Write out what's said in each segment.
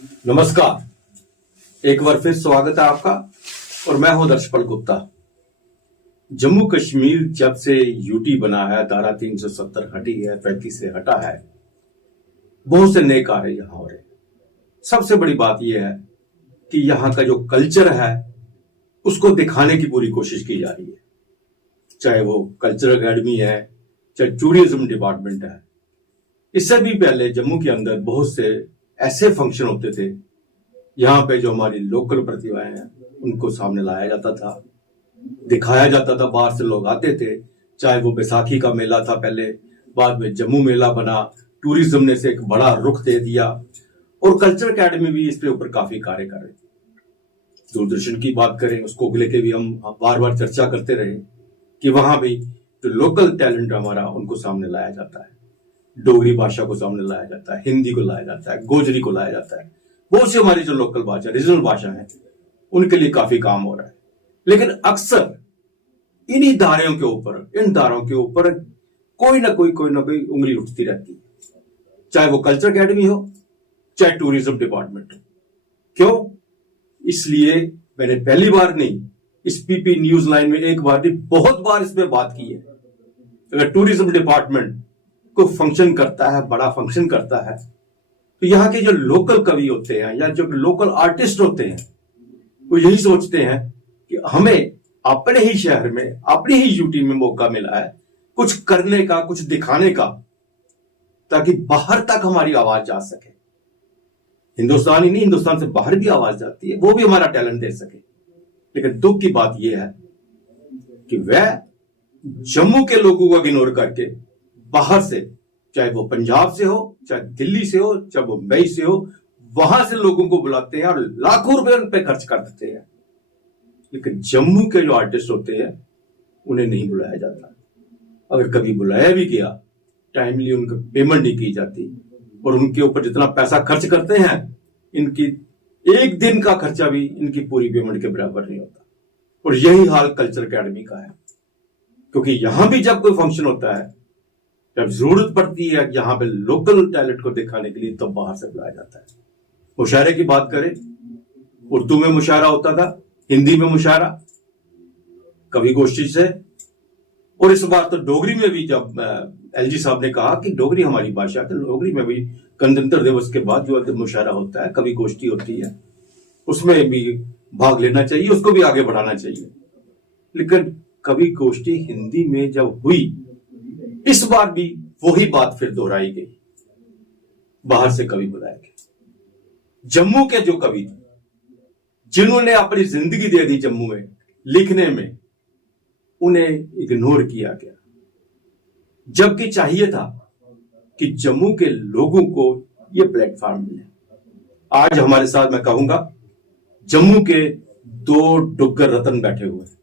नमस्कार, एक बार फिर स्वागत है आपका। और मैं हूं दर्शपल गुप्ता। जम्मू कश्मीर जब से यूटी बना है, धारा 370 हटी है, 35 से हटा है, बहुत से नए कार्य यहां हो रहे हैं। सबसे बड़ी बात यह है कि यहां का जो कल्चर है उसको दिखाने की पूरी कोशिश की जा रही है, चाहे वो कल्चरल अकेडमी है, चाहे टूरिज्म डिपार्टमेंट है। इससे भी पहले जम्मू के अंदर बहुत से ऐसे फंक्शन होते थे, यहाँ पे जो हमारी लोकल प्रतिभाएं हैं उनको सामने लाया जाता था, दिखाया जाता था। बाहर से लोग आते थे, चाहे वो बैसाखी का मेला था पहले, बाद में जम्मू मेला बना, टूरिज्म ने से एक बड़ा रुख दे दिया। और कल्चर अकेडमी भी इसके ऊपर काफी कार्य कर रही। दूरदर्शन की बात करें, उसको लेके भी हम बार बार चर्चा करते रहे कि वहां भी जो लोकल टैलेंट हमारा उनको सामने लाया जाता है। डोगरी भाषा को सामने लाया जाता है, हिंदी को लाया जाता है, गोजरी को लाया जाता है। बहुत सी हमारी जो लोकल भाषा, रीजनल भाषा है, उनके लिए काफी काम हो रहा है। लेकिन अक्सर इन्हीं धारों के ऊपर, इन धारों के ऊपर कोई ना कोई उंगली उठती रहती है, चाहे वो कल्चर अकेडमी हो, चाहे टूरिज्म डिपार्टमेंट हो। क्यों? इसलिए मैंने पहली बार नहीं, इस पीपी न्यूज लाइन में एक बार नहीं, बहुत बार इस पे बात की है। अगर टूरिज्म डिपार्टमेंट को फंक्शन करता है, बड़ा फंक्शन करता है, तो यहाँ के जो लोकल कवि होते हैं या जो लोकल आर्टिस्ट होते हैं, वो यही सोचते हैं कि हमें अपने ही शहर में, अपनी ही यूटी में मौका मिला है कुछ करने का, कुछ दिखाने का, ताकि बाहर तक हमारी आवाज जा सके। हिंदुस्तान ही नहीं, हिंदुस्तान से बाहर भी आवाज जाती है, वो भी हमारा टैलेंट दे सके। लेकिन दुख की बात यह है कि वह जम्मू के लोगों को इग्नोर करके बाहर से, चाहे वो पंजाब से हो, चाहे दिल्ली से हो, चाहे वो मुंबई से हो, वहां से लोगों को बुलाते हैं और लाखों रुपए उन पे खर्च कर देते हैं। लेकिन जम्मू के जो आर्टिस्ट होते हैं उन्हें नहीं बुलाया जाता। अगर कभी बुलाया भी गया, टाइमली उनका पेमेंट नहीं की जाती, और उनके ऊपर जितना पैसा खर्च करते हैं, इनकी एक दिन का खर्चा भी इनकी पूरी पेमेंट के बराबर नहीं होता। और यही हाल कल्चर अकेडमी का है, क्योंकि यहां भी जब कोई फंक्शन होता है, जब जरूरत पड़ती है यहाँ पे लोकल टैलेंट को दिखाने के लिए, तो बाहर से बुलाया जाता है। मुशायरे की बात करें, उर्दू में मुशायरा होता था, हिंदी में मुशायरा, कवि गोष्ठी से, और इस बार तो डोगरी में भी, जब एलजी साहब ने कहा कि डोगरी हमारी भाषा है, तो डोगरी में भी गणतंत्र दिवस के बाद जो मुशायरा होता है, कवि गोष्ठी होती है, उसमें भी भाग लेना चाहिए, उसको भी आगे बढ़ाना चाहिए। लेकिन कवि गोष्ठी हिंदी में जब हुई, इस बार भी वही बात फिर दोहराई गई, बाहर से कवि बुलाया गया। जम्मू के जो कवि थे, जिन्होंने अपनी जिंदगी दे दी जम्मू में लिखने में, उन्हें इग्नोर किया गया। जबकि चाहिए था कि जम्मू के लोगों को यह प्लेटफॉर्म मिले। आज हमारे साथ मैं कहूंगा जम्मू के दो डुग्गर रतन बैठे हुए हैं,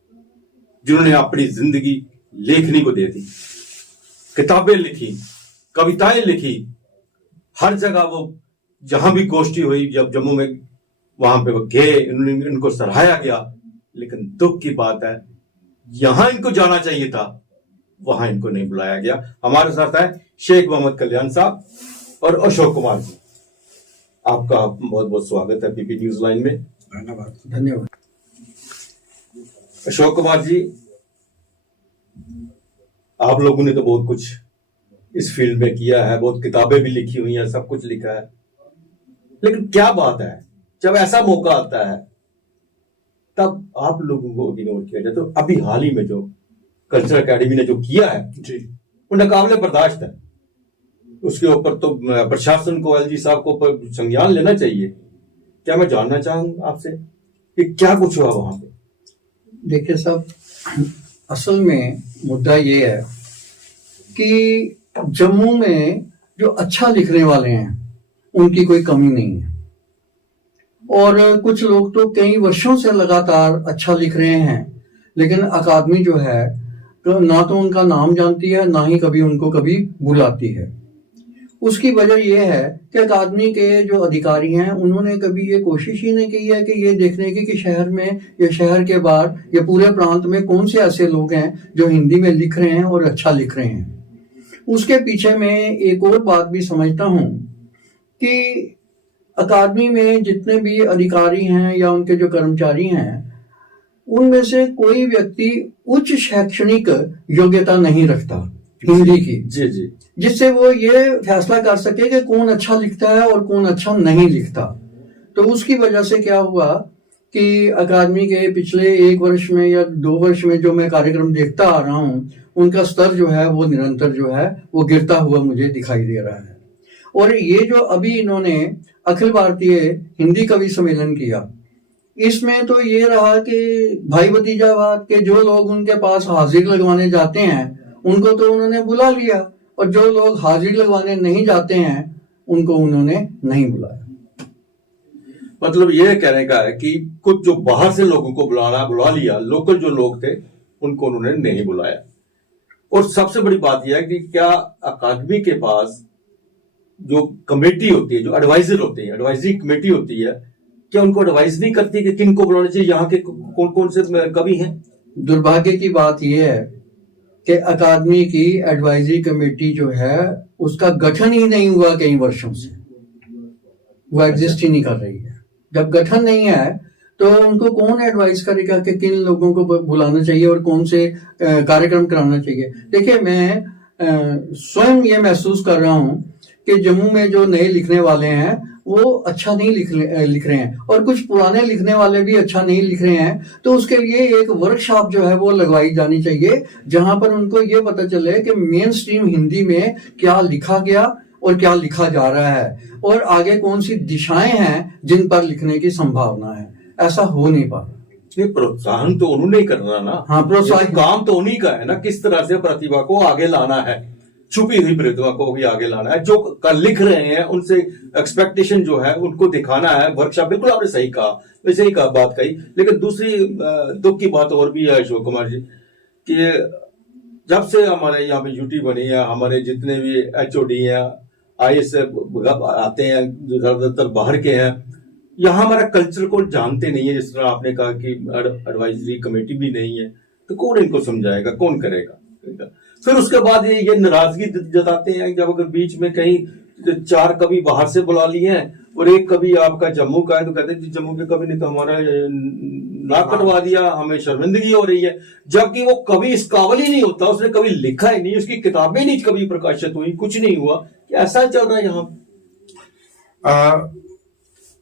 जिन्होंने अपनी जिंदगी लेखनी को दे दी, किताबें लिखी, कविताएं लिखी। हर जगह वो जहां भी गोष्ठी हुई, जब जम्मू में, वहां पे वो गए, इनको सराहाया गया। लेकिन दुख की बात है, यहां इनको जाना चाहिए था, वहां इनको नहीं बुलाया गया। हमारे साथ है शेख मोहम्मद कल्याण साहब और अशोक कुमार जी। आपका बहुत बहुत स्वागत है पीपी न्यूज लाइन में। धन्यवाद। अशोक कुमार जी, आप लोगों ने तो बहुत कुछ इस फील्ड में किया है, बहुत किताबें भी लिखी हुई हैं, सब कुछ लिखा है। लेकिन क्या बात है, जब ऐसा मौका आता है तब आप लोगों को इग्नोर किया जाए। तो अभी हाल ही में जो कल्चर अकेडमी ने जो किया है जी, वो नाकाबिले बर्दाश्त है। उसके ऊपर तो प्रशासन को, एलजी साहब को ऊपर संज्ञान लेना चाहिए। क्या मैं जानना चाहूंगा आपसे कि क्या कुछ हुआ वहां पे? देखिए साहब, असल में मुद्दा ये है कि जम्मू में जो अच्छा लिखने वाले हैं उनकी कोई कमी नहीं है, और कुछ लोग तो कई वर्षों से लगातार अच्छा लिख रहे हैं, लेकिन अकादमी जो है तो ना तो उनका नाम जानती है, ना ही कभी उनको कभी बुलाती है। उसकी वजह यह है कि अकादमी के जो अधिकारी हैं उन्होंने कभी ये कोशिश ही नहीं की है कि ये देखने की कि शहर में या शहर के बाहर या पूरे प्रांत में कौन से ऐसे लोग हैं जो हिंदी में लिख रहे हैं और अच्छा लिख रहे हैं। उसके पीछे मैं एक और बात भी समझता हूँ कि अकादमी में जितने भी अधिकारी हैं या उनके जो कर्मचारी हैं, उनमें से कोई व्यक्ति उच्च शैक्षणिक योग्यता नहीं रखता हिंदी की, जी जी, जिससे वो ये फैसला कर सके कि कौन अच्छा लिखता है और कौन अच्छा नहीं लिखता। तो उसकी वजह से क्या हुआ कि अकादमी के पिछले 1 वर्ष में या 2 वर्ष में जो मैं कार्यक्रम देखता आ रहा हूँ, उनका स्तर जो है वो निरंतर जो है वो गिरता हुआ मुझे दिखाई दे रहा है। और ये जो अभी इन्होंने अखिल भारतीय हिंदी कवि सम्मेलन किया, इसमें तो ये रहा कि भाई भतीजावाद के जो लोग उनके पास हाजिर लगवाने जाते हैं उनको तो उन्होंने बुला लिया, और जो लोग हाजिर लगवाने नहीं जाते हैं उनको उन्होंने नहीं बुलाया। मतलब ये कहने का है कि कुछ जो बाहर से लोगों को बुला लिया, लोकल जो लोग थे उनको उन्होंने नहीं बुलाया। और सबसे बड़ी बात यह है कि क्या अकादमी के पास जो कमेटी होती है, जो एडवाइजर होती है, एडवाइजरी कमेटी होती है, क्या उनको एडवाइस नहीं करती कि किन को बुलाना चाहिए, यहाँ के कौन कौन से कवि हैं? दुर्भाग्य की बात यह है कि अकादमी की एडवाइजरी कमेटी जो है उसका गठन ही नहीं हुआ कई वर्षों से, वो एग्जिस्ट ही नहीं कर रही है। जब गठन नहीं है तो उनको कौन एडवाइस करेगा कि किन लोगों को बुलाना चाहिए और कौन से कार्यक्रम कराना चाहिए। देखिए, मैं स्वयं ये महसूस कर रहा हूँ कि जम्मू में जो नए लिखने वाले हैं वो अच्छा नहीं लिख रहे हैं, और कुछ पुराने लिखने वाले भी अच्छा नहीं लिख रहे हैं। तो उसके लिए एक वर्कशॉप जो है वो लगवाई जानी चाहिए, जहां पर उनको ये पता चले कि मेन स्ट्रीम हिंदी में क्या लिखा गया और क्या लिखा जा रहा है, और आगे कौन सी दिशाएं हैं जिन पर लिखने की संभावना है। ऐसा हो नहीं पा रहा। ये प्रोत्साहन तो उन्होंने ही करना ना। हाँ, प्रोत्साहन काम तो उन्हीं का है ना, किस तरह से प्रतिभा को आगे लाना है, छुपी हुई प्रतिभा को भी आगे लाना है। जो लिख रहे हैं उनसे एक्सपेक्टेशन जो है उनको दिखाना है। वर्कशॉप, बिल्कुल आपने सही कहा, वैसे ही बात कही। लेकिन दूसरी दुख की बात और भी है अशोक कुमार जी, कि जब से हमारे यहाँ पे यूटी बनी है, हमारे जितने भी HOD हैं, IAS आते हैं जो ज्यादातर बाहर के हैं, यहाँ हमारा कल्चर को जानते नहीं है। जिस तरह आपने कहा कि एडवाइजरी कमेटी भी नहीं है, तो कौन इनको समझाएगा, कौन करेगा? फिर उसके बाद ये नाराजगी जताते हैं जब अगर बीच में कहीं 4 कवि बाहर से बुला लिए हैं और एक कवि आपका जम्मू का है, तो कहते हैं जम्मू के कवि ने तो हमारा नाक कटवा दिया, हमें शर्मिंदगी हो रही है। जबकि वो कवि इस काबिल ही नहीं होता, उसने कभी लिखा ही नहीं, उसकी किताबें नहीं कभी प्रकाशित हुई, कुछ नहीं हुआ। क्या ऐसा चल रहा है यहाँ?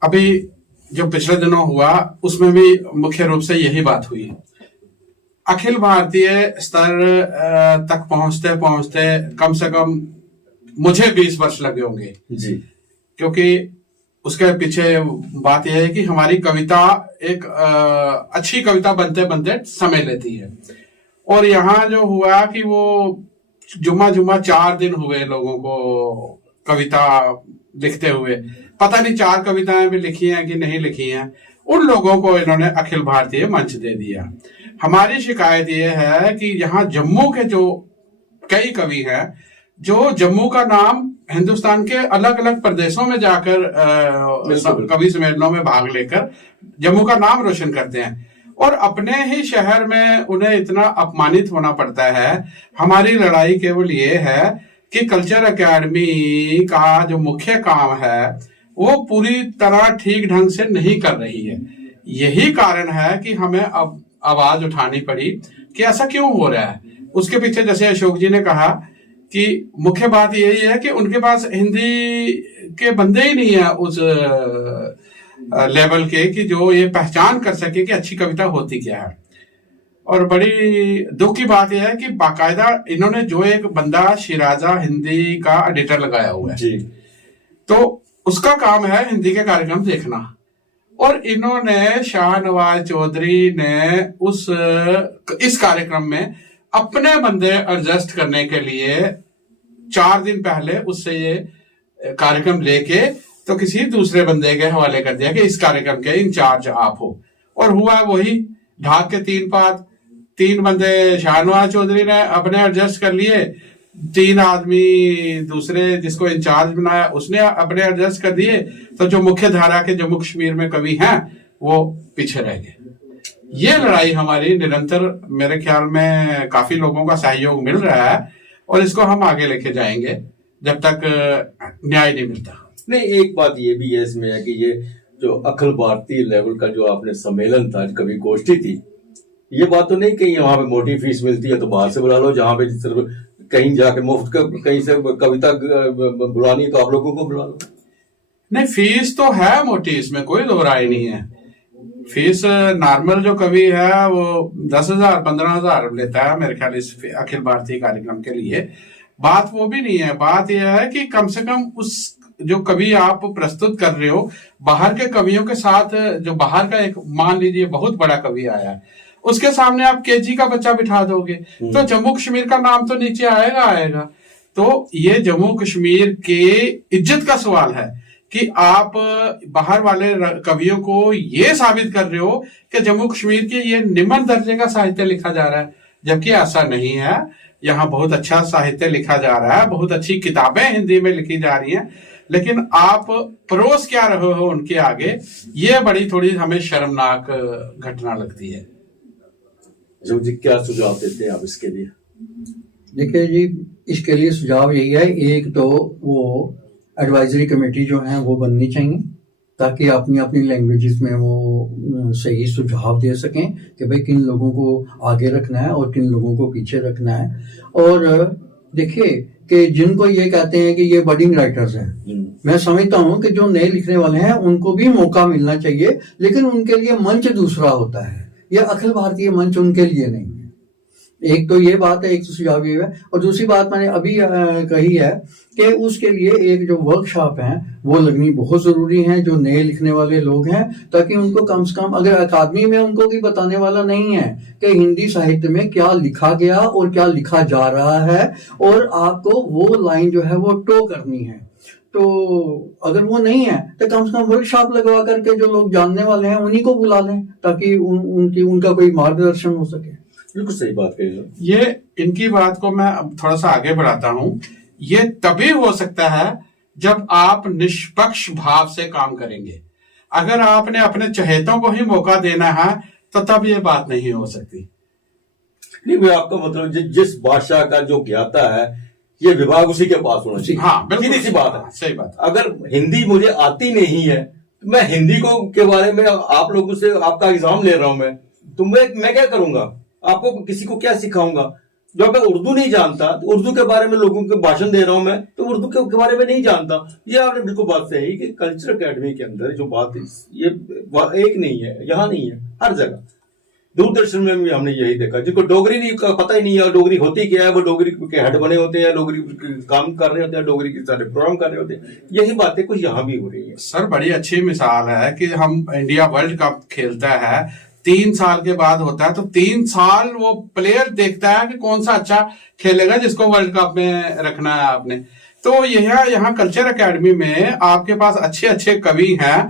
अभी जो पिछले दिनों हुआ उसमें भी मुख्य रूप से यही बात हुई। अखिल भारतीय स्तर तक पहुंचते पहुंचते कम से कम मुझे 20 वर्ष लगे होंगे जी, क्योंकि उसके पीछे बात यह है कि हमारी कविता एक अच्छी कविता बनते बनते समय लेती है। और यहाँ जो हुआ कि वो जुम्मा 4 दिन हुए लोगों को कविता लिखते हुए, पता नहीं 4 कविताएं भी लिखी हैं कि नहीं लिखी हैं, उन लोगों को इन्होंने अखिल भारतीय मंच दे दिया। हमारी शिकायत यह है कि यहाँ जम्मू के जो कई कवि हैं जो जम्मू का नाम हिंदुस्तान के अलग अलग प्रदेशों में जाकर कवि सम्मेलनों में भाग लेकर जम्मू का नाम रोशन करते हैं, और अपने ही शहर में उन्हें इतना अपमानित होना पड़ता है। हमारी लड़ाई केवल ये है कि कल्चर एकेडमी का जो मुख्य काम है वो पूरी तरह ठीक ढंग से नहीं कर रही है। यही कारण है कि हमें अब आवाज उठानी पड़ी कि ऐसा क्यों हो रहा है। उसके पीछे जैसे अशोक जी ने कहा कि मुख्य बात यही है कि उनके पास हिंदी के बंदे ही नहीं है उस लेवल के कि जो ये पहचान कर सके कि अच्छी कविता होती क्या है। और बड़ी दुख की बात यह है कि बाकायदा इन्होंने जो एक बंदा शिराजा हिंदी का एडिटर लगाया हुआ है जी, तो उसका काम है हिंदी के कार्यक्रम देखना, और इन्होंने शाहनवाज चौधरी ने इस कार्यक्रम में अपने बंदे एडजस्ट करने के लिए 4 दिन पहले उससे ये कार्यक्रम लेके तो किसी दूसरे बंदे के हवाले कर दिया कि इस कार्यक्रम के इंचार्ज आप हो। और हुआ वही, ढाक के 3 पात, 3 बंदे शाहनवाज चौधरी ने अपने एडजस्ट कर लिए, 3 आदमी दूसरे जिसको इंचार्ज बनाया उसने अपने एडजस्ट कर दिए, तो जो मुख्य धारा के जम्मू कश्मीर में कवि हैं वो पीछे रह गए। ये लड़ाई हमारी निरंतर, मेरे ख्याल में काफी लोगों का सहयोग मिल रहा है और इसको हम आगे लेके जाएंगे जब तक न्याय नहीं मिलता। नहीं, एक बात ये भी है इसमें है कि ये जो अखिल भारतीय लेवल का जो आपने सम्मेलन था, कवि गोष्ठी थी, ये बात तो नहीं कहीं वहां पे मोटी फीस मिलती है तो बाहर से बुला लो, जहां पे सिर्फ कहीं जाके मुफ्त कहीं से कविता बुलानी तो आप लोगों को बुला लो। नहीं, फीस तो है मोटी, इसमें कोई दो राय नहीं है। फीस नॉर्मल जो कवि है वो 10,000 15,000 लेता है मेरे ख्याल इस अखिल भारतीय कार्यक्रम के लिए। बात वो भी नहीं है, बात यह है कि कम से कम उस जो कवि आप प्रस्तुत कर रहे हो बाहर के कवियों के साथ, जो बाहर का एक मान लीजिए बहुत बड़ा कवि आया है, उसके सामने आप केजी का बच्चा बिठा दोगे तो जम्मू कश्मीर का नाम तो नीचे आएगा। तो ये जम्मू कश्मीर के इज्जत का सवाल है कि आप बाहर वाले कवियों को ये साबित कर रहे हो कि जम्मू कश्मीर के ये निम्न दर्जे का साहित्य लिखा जा रहा है, जबकि ऐसा नहीं है। यहाँ बहुत अच्छा साहित्य लिखा जा रहा है, बहुत अच्छी किताबें हिंदी में लिखी जा रही हैं, लेकिन आप परोस क्या रहे हो उनके आगे, ये बड़ी थोड़ी हमें शर्मनाक घटना लगती है। जी, क्या सुझाव देते हैं आप इसके लिए? देखिए जी, इसके लिए सुझाव यही है, एक तो वो एडवाइजरी कमेटी जो है वो बननी चाहिए ताकि अपनी अपनी लैंग्वेजेस में वो सही सुझाव दे सकें कि भाई किन लोगों को आगे रखना है और किन लोगों को पीछे रखना है। और देखिए कि जिनको ये कहते हैं कि ये बडिंग राइटर्स हैं, मैं समझता हूं कि जो नए लिखने वाले हैं उनको भी मौका मिलना चाहिए, लेकिन उनके लिए मंच दूसरा होता है, यह अखिल भारतीय मंच उनके लिए नहीं है। एक तो ये बात है, एक तो सुझाव ये है। और दूसरी बात मैंने अभी कही है कि उसके लिए एक जो वर्कशॉप है वो लगनी बहुत जरूरी है, जो नए लिखने वाले लोग हैं, ताकि उनको कम से कम, अगर अकादमी में उनको भी बताने वाला नहीं है कि हिंदी साहित्य में क्या लिखा गया और क्या लिखा जा रहा है, और आपको वो लाइन जो है वो टो करनी है, तो अगर वो नहीं है तो कम से कम वर्कशॉप लगवा करके जो लोग जानने वाले हैं उन्हीं को बुला लें ताकि उनका कोई मार्गदर्शन हो सके। बिल्कुल सही बात कही। ये इनकी बात को मैं अब थोड़ा सा आगे बढ़ाता हूं। ये तभी हो सकता है जब आप निष्पक्ष भाव से काम करेंगे। अगर आपने अपने चहेतों को ही मौका देना है तो तब ये बात नहीं हो सकती। नहीं, वो आपका मतलब जिस भाषा का जो ज्ञाता है ये विभाग उसी के पास होना चाहिए। हाँ, बिल्कुल सीधी सी बात है। सही बात। अगर हिंदी मुझे आती नहीं है तो मैं हिंदी को के बारे में आप लोगों से आपका एग्जाम ले रहा हूं मैं, तो मैं क्या करूंगा? आपको किसी को क्या सिखाऊंगा? जब मैं उर्दू नहीं जानता तो उर्दू के बारे में लोगों को भाषण दे रहा हूं मैं, तो उर्दू के बारे में नहीं जानता। ये आपने बिल्कुल बात सही कि कल्चर अकेडमी के अंदर जो बात है ये एक नहीं है, यहाँ नहीं है, हर जगह। दूरदर्शन में भी हमने यही देखा, जिनको डोगरी नहीं पता ही नहीं है, डोगरी होती क्या है, वो डोगरी के हेड बने होते हैं, डोगरी काम कर रहे होते हैं, डोगरी के सारे प्रोग्राम कर रहे होते हैं। यही बातें कुछ यहाँ भी हो रही है। सर, बड़ी अच्छी मिसाल है कि हम इंडिया वर्ल्ड कप खेलता है, 3 साल के बाद होता है, तो 3 साल वो प्लेयर देखता है कि कौन सा अच्छा खेलेगा जिसको वर्ल्ड कप में रखना है आपने। तो यहाँ कल्चर एकेडमी में आपके पास अच्छे अच्छे कवि हैं।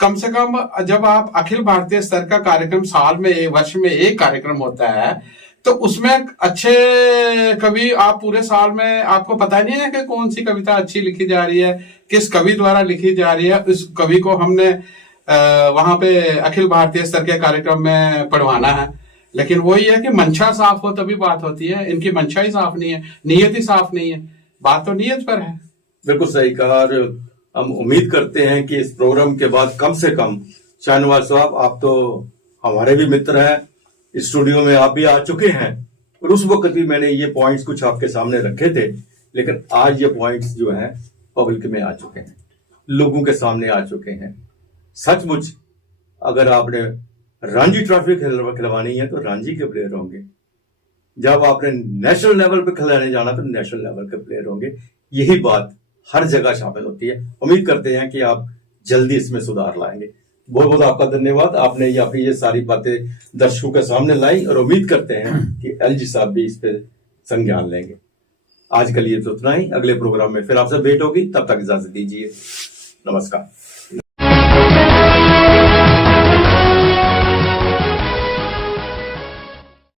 कम से कम जब आप अखिल भारतीय स्तर का कार्यक्रम साल में वर्ष में एक कार्यक्रम होता है तो उसमें अच्छे कवि आप पूरे साल में, आपको पता नहीं है कि कौन सी कविता अच्छी लिखी जा रही है, किस कवि द्वारा लिखी जा रही है। उस कवि को हमने वहां पे अखिल भारतीय स्तर के कार्यक्रम में पढ़वाना है। लेकिन वही है कि मंशा साफ हो तभी बात होती है। इनकी मंशा ही साफ नहीं है, नीयत ही साफ नहीं है। बात तो नीयत पर है। बिल्कुल सही कहा। और हम उम्मीद करते हैं कि इस प्रोग्राम के बाद कम से कम, शाहनवाज साहब आप तो हमारे भी मित्र हैं, स्टूडियो में आप भी आ चुके हैं और उस वक्त भी मैंने ये पॉइंट्स कुछ आपके सामने रखे थे, लेकिन आज ये पॉइंट्स जो हैं पब्लिक में आ चुके हैं, लोगों के सामने आ चुके हैं। सचमुच अगर आपने रणजी ट्रॉफी खिलवानी है तो रणजी के प्लेयर होंगे, जब आपने नेशनल लेवल पे खिलाने जाना तो नेशनल लेवल के प्लेयर होंगे। यही बात हर जगह शामिल होती है। उम्मीद करते हैं कि आप जल्दी इसमें सुधार लाएंगे। बहुत बहुत आपका धन्यवाद, आपने ये अपनी ये सारी बातें दर्शकों के सामने लाई और उम्मीद करते हैं कि एलजी साहब भी इस पे संज्ञान लेंगे। आज के लिए तो इतना ही, अगले प्रोग्राम में फिर आपसे भेंट होगी, तब तक इजाजत दीजिए। नमस्कार।